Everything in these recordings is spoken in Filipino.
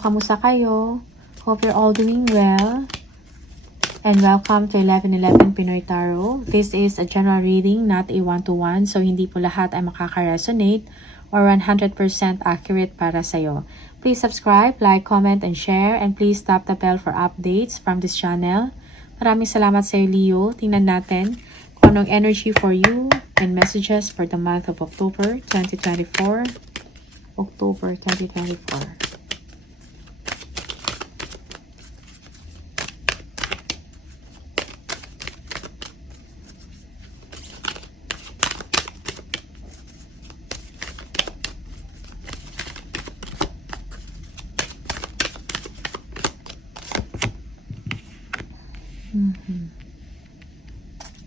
kamusta kayo? Hope you're all doing well. And welcome to 1111 Pinoy Tarot. This is a general reading, not a one-to-one. So, hindi po lahat ay makaka-resonate or 100% accurate para sa'yo. Please subscribe, like, comment, and share. And please tap the bell for updates from this channel. Maraming salamat sa'yo, Leo. Tingnan natin kung anong energy for you and messages for the month of October 2024. October 2024.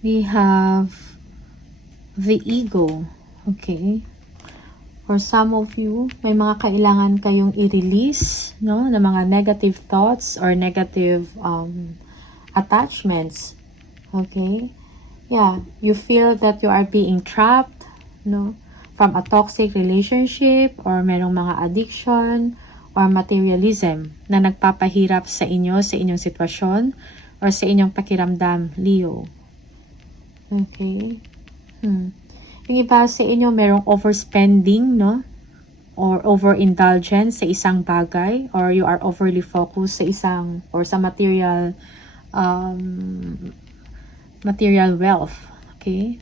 We have the ego. Okay. For some of you, may mga kailangan kayong i-release, no, na mga negative thoughts or negative attachments. Okay. Yeah, you feel that you are being trapped, no, from a toxic relationship or merong mga addiction or materialism na nagpapahirap sa inyo, sa inyong sitwasyon or sa inyong pakiramdam, Leo. Okay. Yung iba sa inyo merong overspending, no? Or overindulgence sa isang bagay, or you are overly focused sa isang or sa material wealth. Okay?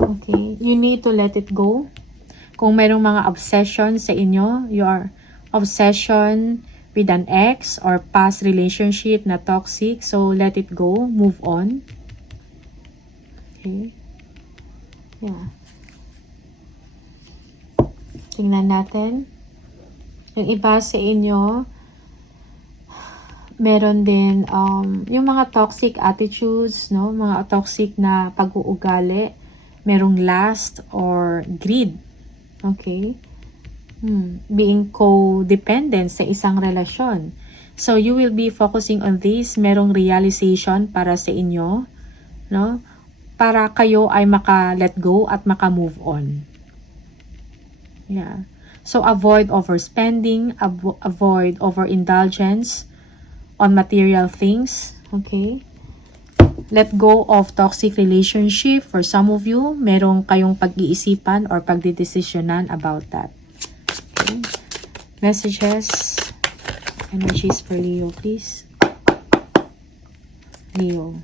Okay, you need to let it go. Kung merong mga obsession sa inyo, your obsession with an ex or past relationship na toxic, so let it go, move on. Okay. Yeah. Tingnan natin. Yung iba sa inyo, meron din yung mga toxic attitudes, no? Mga toxic na pag-uugali, merong lust or greed. Okay? Being codependent sa isang relasyon. So, you will be focusing on this. Merong realization para sa inyo, no? Para kayo ay maka-let go at maka-move on. Yeah. So, avoid overspending, avoid overindulgence on material things. Okay? Let go of toxic relationship. For some of you, merong kayong pag-iisipan or pagdidesisyonan about that. Okay. Messages, energies for Leo, please. Leo.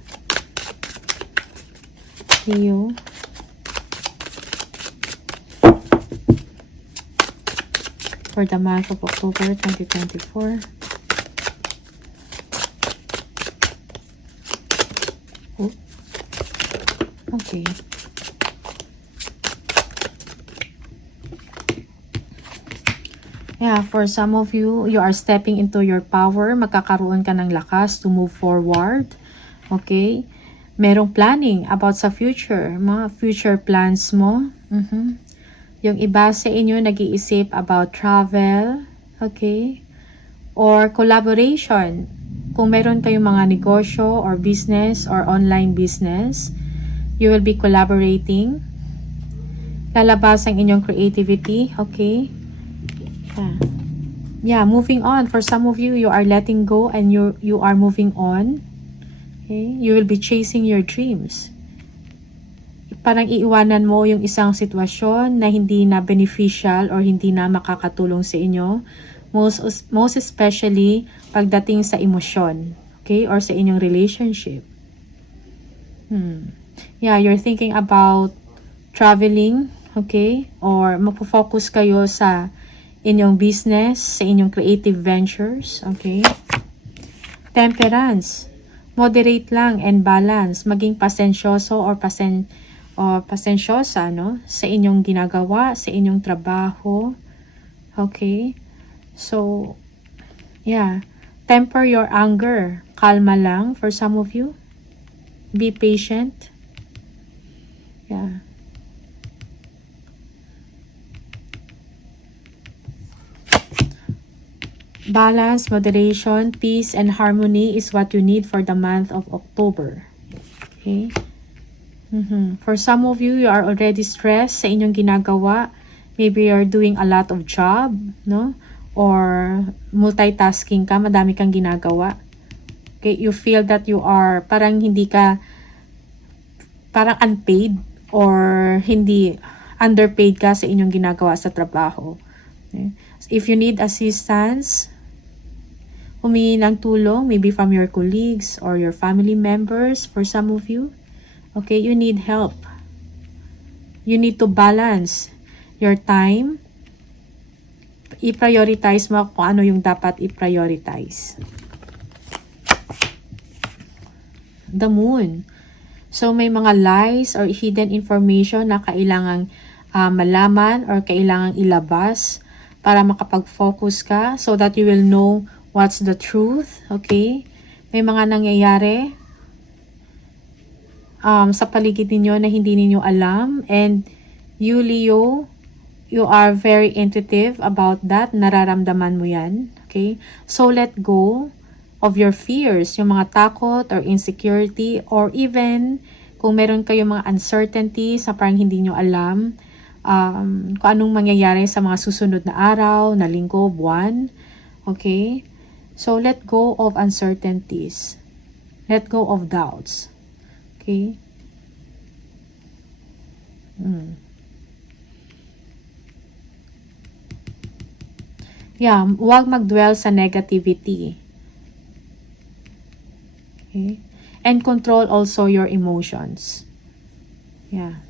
Leo. For the month of October 2024. Oh. Okay. Yeah, for some of you, you are stepping into your power. Magkakaroon ka ng lakas to move forward. Okay? Merong planning about sa future. Mga future plans mo. Yung iba sa inyo nag-iisip about travel. Okay? Or collaboration. Kung meron kayong mga negosyo or business or online business, you will be collaborating. Lalabas ang inyong creativity. Okay? Yeah, moving on. For some of you, you are letting go and you are moving on. Okay? You will be chasing your dreams. Parang iiwanan mo yung isang sitwasyon na hindi na beneficial or hindi na makakatulong sa inyo. Most especially pagdating sa emosyon. Okay? Or sa inyong relationship. Yeah, you're thinking about traveling. Okay? Or magpo-focus kayo sa inyong business, sa inyong creative ventures. Okay? Temperance. Moderate lang and balance. Maging pasensyoso or pasensyosa, no? Sa inyong ginagawa, sa inyong trabaho. Okay? So, yeah. Temper your anger. Kalma lang for some of you. Be patient. Yeah. Balance, moderation, peace, and harmony is what you need for the month of October. Okay? For some of you, you are already stressed sa inyong ginagawa. Maybe you're doing a lot of job, no? Or multitasking ka, madami kang ginagawa. Okay, you feel that you are parang hindi ka, parang unpaid or hindi underpaid ka sa inyong ginagawa sa trabaho. Okay? So if you need assistance, humingi ng tulong, maybe from your colleagues or your family members for some of you. Okay, you need help. You need to balance your time. I-prioritize mo kung ano yung dapat i-prioritize. The moon. So, may mga lies or hidden information na kailangang malaman or kailangang ilabas para makapag-focus ka so that you will know what's the truth. Okay? May mga nangyayari sa paligid ninyo na hindi ninyo alam. And you, Leo, you are very intuitive about that. Nararamdaman mo yan. Okay? So, let go of your fears, yung mga takot or insecurity, or even kung meron kayong mga uncertainties na parang hindi nyo alam kung anong mangyayari sa mga susunod na araw, na linggo, buwan. Okay? So, let go of uncertainties. Let go of doubts. Okay? Yeah, huwag mag-dwell sa negativity. Okay? And control also your emotions. Yeah.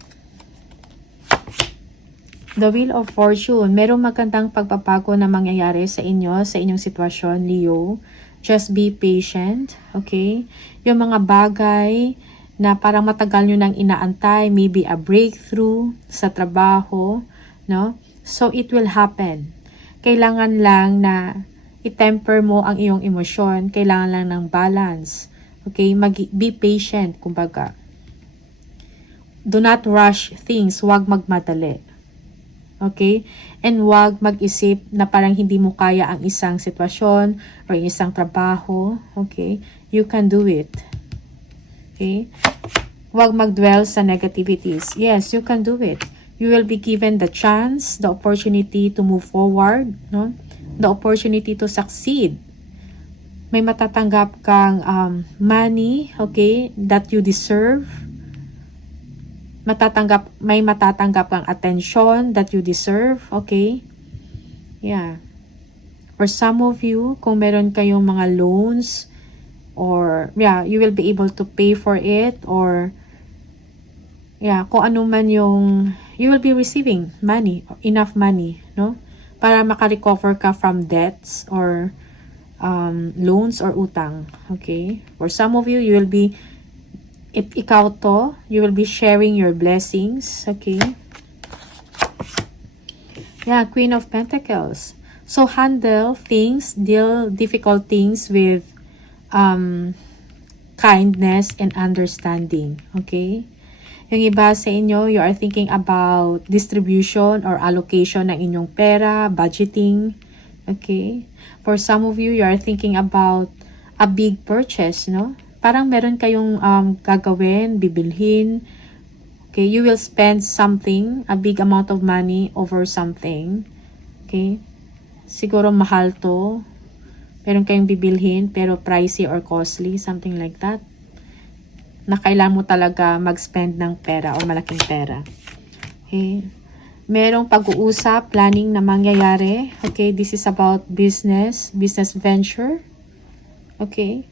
The Wheel of Fortune. Merong magandang pagpapago na mangyayari sa inyo, sa inyong sitwasyon, Leo. Just be patient. Okay? Yung mga bagay na parang matagal nyo nang inaantay, maybe a breakthrough sa trabaho, no? So, it will happen. Kailangan lang na i-temper mo ang iyong emosyon. Kailangan lang ng balance. Okay? Be patient, kumbaga. Do not rush things. Huwag magmadali. Okay? And huwag mag-isip na parang hindi mo kaya ang isang sitwasyon or isang trabaho. Okay? You can do it. Okay? Huwag mag-dwell sa negativities. Yes, you can do it. You will be given the chance, the opportunity to move forward, no? The opportunity to succeed. May matatanggap kang money, okay, that you deserve. May matatanggap kang attention that you deserve, okay? Yeah. For some of you, kung meron kayong mga loans, or yeah, you will be able to pay for it, or yeah, kung ano man yung, you will be receiving money, enough money, no? Para makarecover ka from debts or loans or utang. Okay? For some of you, you will be, ikaw to, you will be sharing your blessings. Okay? Yeah, Queen of Pentacles. So, handle things, deal difficult things with kindness and understanding. Okay? Yung iba sa inyo, you are thinking about distribution or allocation ng inyong pera, budgeting. Okay? For some of you, you are thinking about a big purchase, no? Parang meron kayong gagawin, bibilhin. Okay? You will spend something, a big amount of money over something. Okay? Siguro mahal to. Meron kayong bibilhin, pero pricey or costly, something like that. Na kailangan mo talaga mag-spend ng pera o malaking pera. Okay? Merong pag-uusap, planning na mangyayari. Okay? This is about business venture. Okay?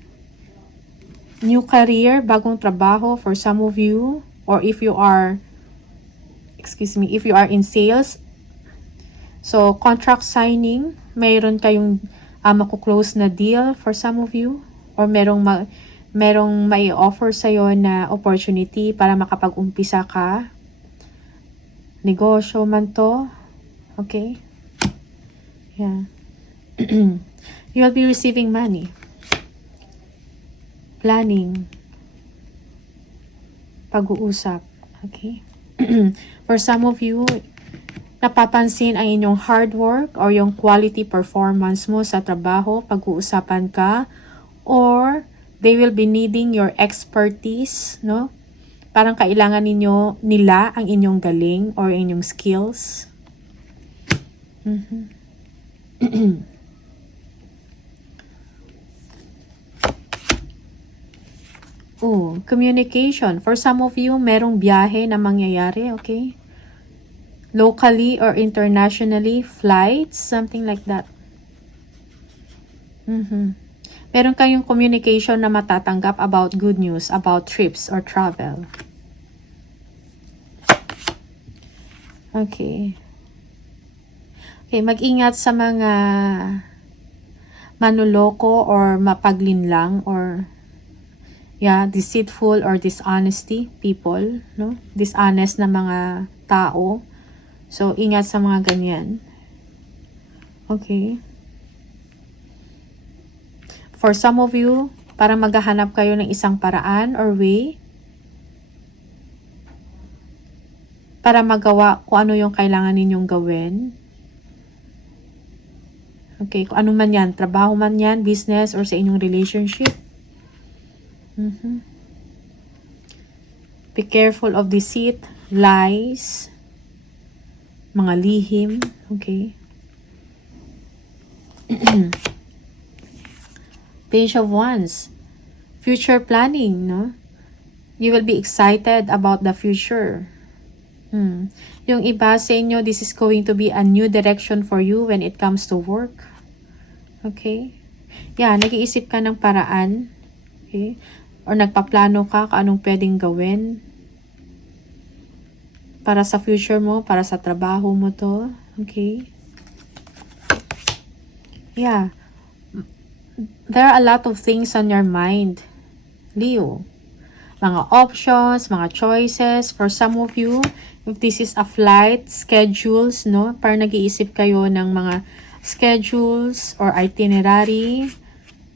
New career, bagong trabaho for some of you. Or if you are, if you are in sales. So, contract signing. Mayroon kayong makuklose na deal for some of you. Or merong may offer sa'yo na opportunity para makapag-umpisa ka. Negosyo man to. Okay? Yeah. You will be receiving money. Planning. Pag-uusap. Okay? For some of you, napapansin ang inyong hard work or yung quality performance mo sa trabaho, pag-uusapan ka, or they will be needing your expertise, no? Parang kailangan nila ang inyong galing or inyong skills. Mhm. Oh, communication. For some of you, merong biyahe na mangyayari, okay? Locally or internationally, flights, something like that. Meron kayong communication na matatanggap about good news, about trips or travel. Okay. Okay, mag-ingat sa mga manuloko or mapaglinlang or deceitful or dishonesty people, no? Dishonest na mga tao. So, ingat sa mga ganyan. Okay. For some of you, parang maghahanap kayo ng isang paraan or way para magawa kung ano yung kailangan ninyong gawin. Okay, kung ano man yan, trabaho man yan, business, or sa inyong relationship. Be careful of deceit, lies, mga lihim, okay? Page of Wands, future planning, no? You will be excited about the future. Yung iba sa inyo, this is going to be a new direction for you when it comes to work. Okay? Nag-iisip ka ng paraan. Okay? Or nagpaplano ka kung anong pwedeng gawin para sa future mo, para sa trabaho mo to. Okay? There are a lot of things on your mind, Leo. Mga options, mga choices. For some of you, if this is a flight, schedules, no? Parang nag-iisip kayo ng mga schedules or itinerary.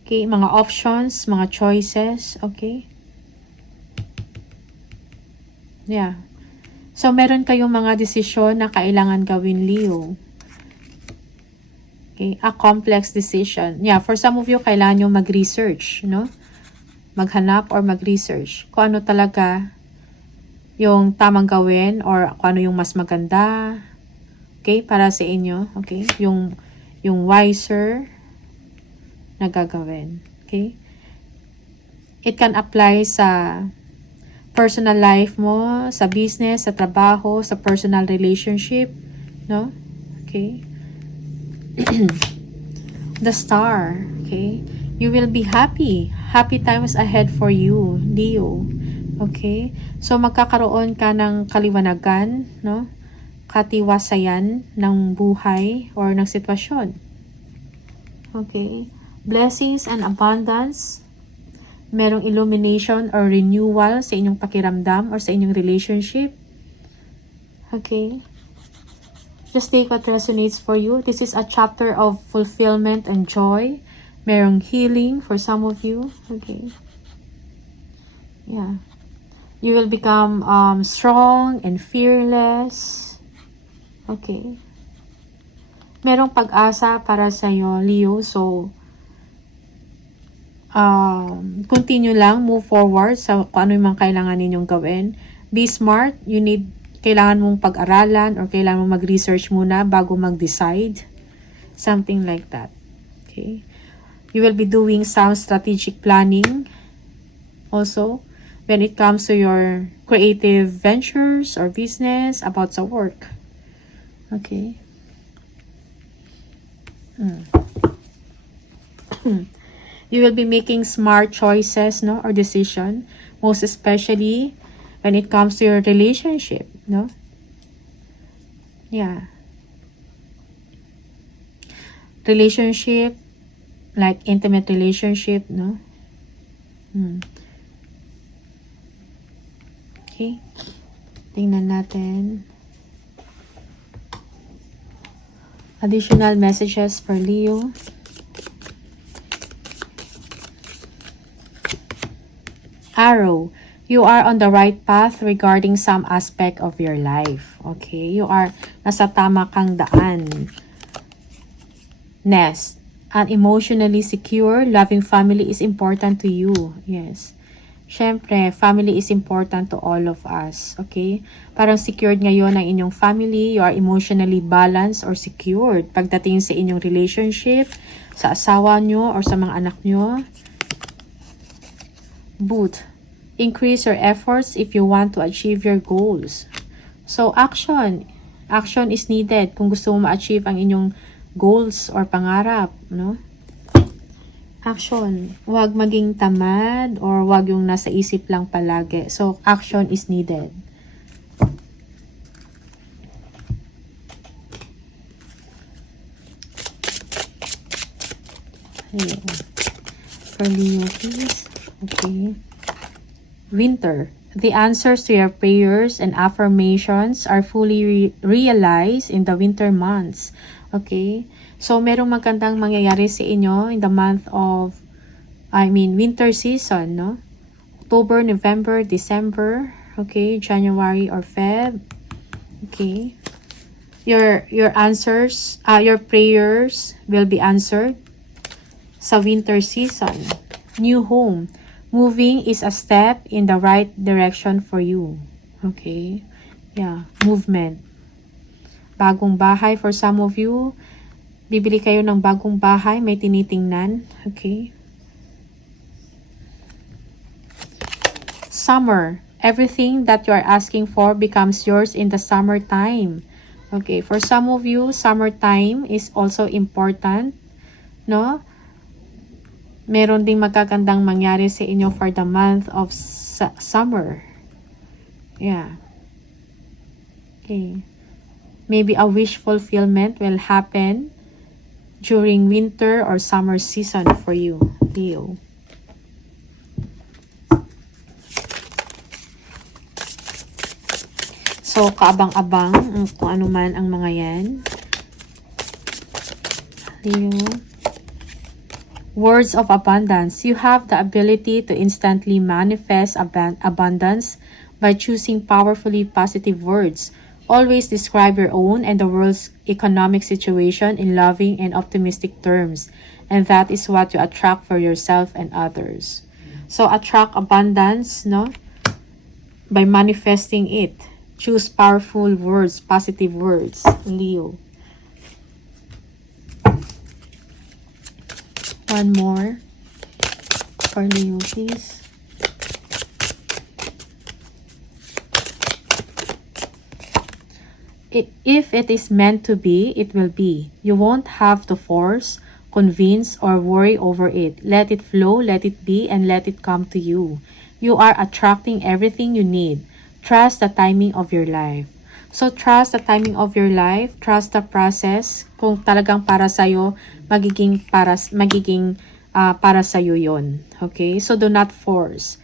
Okay, mga options, mga choices, okay? So, meron kayong mga desisyon na kailangan gawin, Leo. Okay, a complex decision. For some of you, kailangan nyo mag-research, no? Maghanap or mag-research kung ano talaga yung tamang gawin or kung ano yung mas maganda. Okay, para sa inyo, okay? Yung wiser na gagawin. Okay? It can apply sa personal life mo, sa business, sa trabaho, sa personal relationship, no? Okay? The Star, okay? You will be happy. Happy times ahead for you, Leo. Okay? So, magkakaroon ka ng kaliwanagan, no? Katiwasayan ng buhay or ng sitwasyon. Okay? Blessings and abundance. Merong illumination or renewal sa inyong pakiramdam or sa inyong relationship. Okay? Just take what resonates for you. This is a chapter of fulfillment and joy. Merong healing for some of you. Okay? You will become strong and fearless. Okay? Merong pag-asa para sa'yo, Leo. So, continue lang, move forward sa kung ano yung mga kailangan ninyong gawin. Be smart. Kailangan mong pag-aralan or kailangan mong mag-research muna bago mag-decide. Something like that. Okay? You will be doing some strategic planning also when it comes to your creative ventures or business about sa work. Okay? You will be making smart choices, no, or decision, most especially when it comes to your relationship, no? Relationship, like intimate relationship, no? Okay. Tingnan natin. Additional messages for Leo. Arrow, you are on the right path regarding some aspect of your life. Okay? You are nasa tama kang daan. Next, an emotionally secure, loving family is important to you. Yes. Syempre, family is important to all of us, okay? Parang secured ngayon ang inyong family, you are emotionally balanced or secured pagdating sa inyong relationship, sa asawa nyo or sa mga anak nyo. Both. Increase your efforts if you want to achieve your goals. So, action. Action is needed kung gusto mo ma-achieve ang inyong goals or pangarap, no? Action. Huwag maging tamad or huwag yung nasa isip lang palagi. So, action is needed. Okay. For Leo, please. Okay. Winter. The answers to your prayers and affirmations are fully realized in the winter months. Okay? So, merong magandang mangyayari sa inyo in the month of, winter season, no? October, November, December, okay? January or Feb. Okay? Your answers, your prayers will be answered sa winter season. New home. Moving is a step in the right direction for you. Okay? Yeah, movement. Bagong bahay for some of you. Bibili kayo ng bagong bahay, may tinitingnan. Okay? Summer. Everything that you are asking for becomes yours in the summertime. Okay, for some of you, summertime is also important. No? Meron ding magagandang mangyari sa inyo for the month of summer. Yeah. Okay. Maybe a wish fulfillment will happen during winter or summer season for you, Leo. So, kaabang-abang kung ano man ang mga yan. Leo. Words of abundance. You have the ability to instantly manifest abundance by choosing powerfully positive words. Always describe your own and the world's economic situation in loving and optimistic terms. And that is what you attract for yourself and others. So, attract abundance, no? By manifesting it. Choose powerful words, positive words, Leo. One more for Leo, please. If it is meant to be, it will be. You won't have to force, convince, or worry over it. Let it flow, let it be, and let it come to you. You are attracting everything you need. Trust the timing of your life. So, trust the timing of your life. Trust the process. Kung talagang para sa'yo, magiging para sa'yo yun. Okay? So, do not force.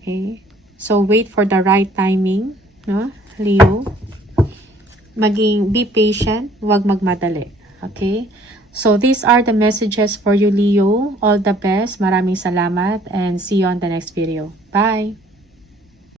Okay? So, wait for the right timing. No? Leo. Be patient. Huwag magmadali. Okay? So, these are the messages for you, Leo. All the best. Maraming salamat and see you on the next video. Bye!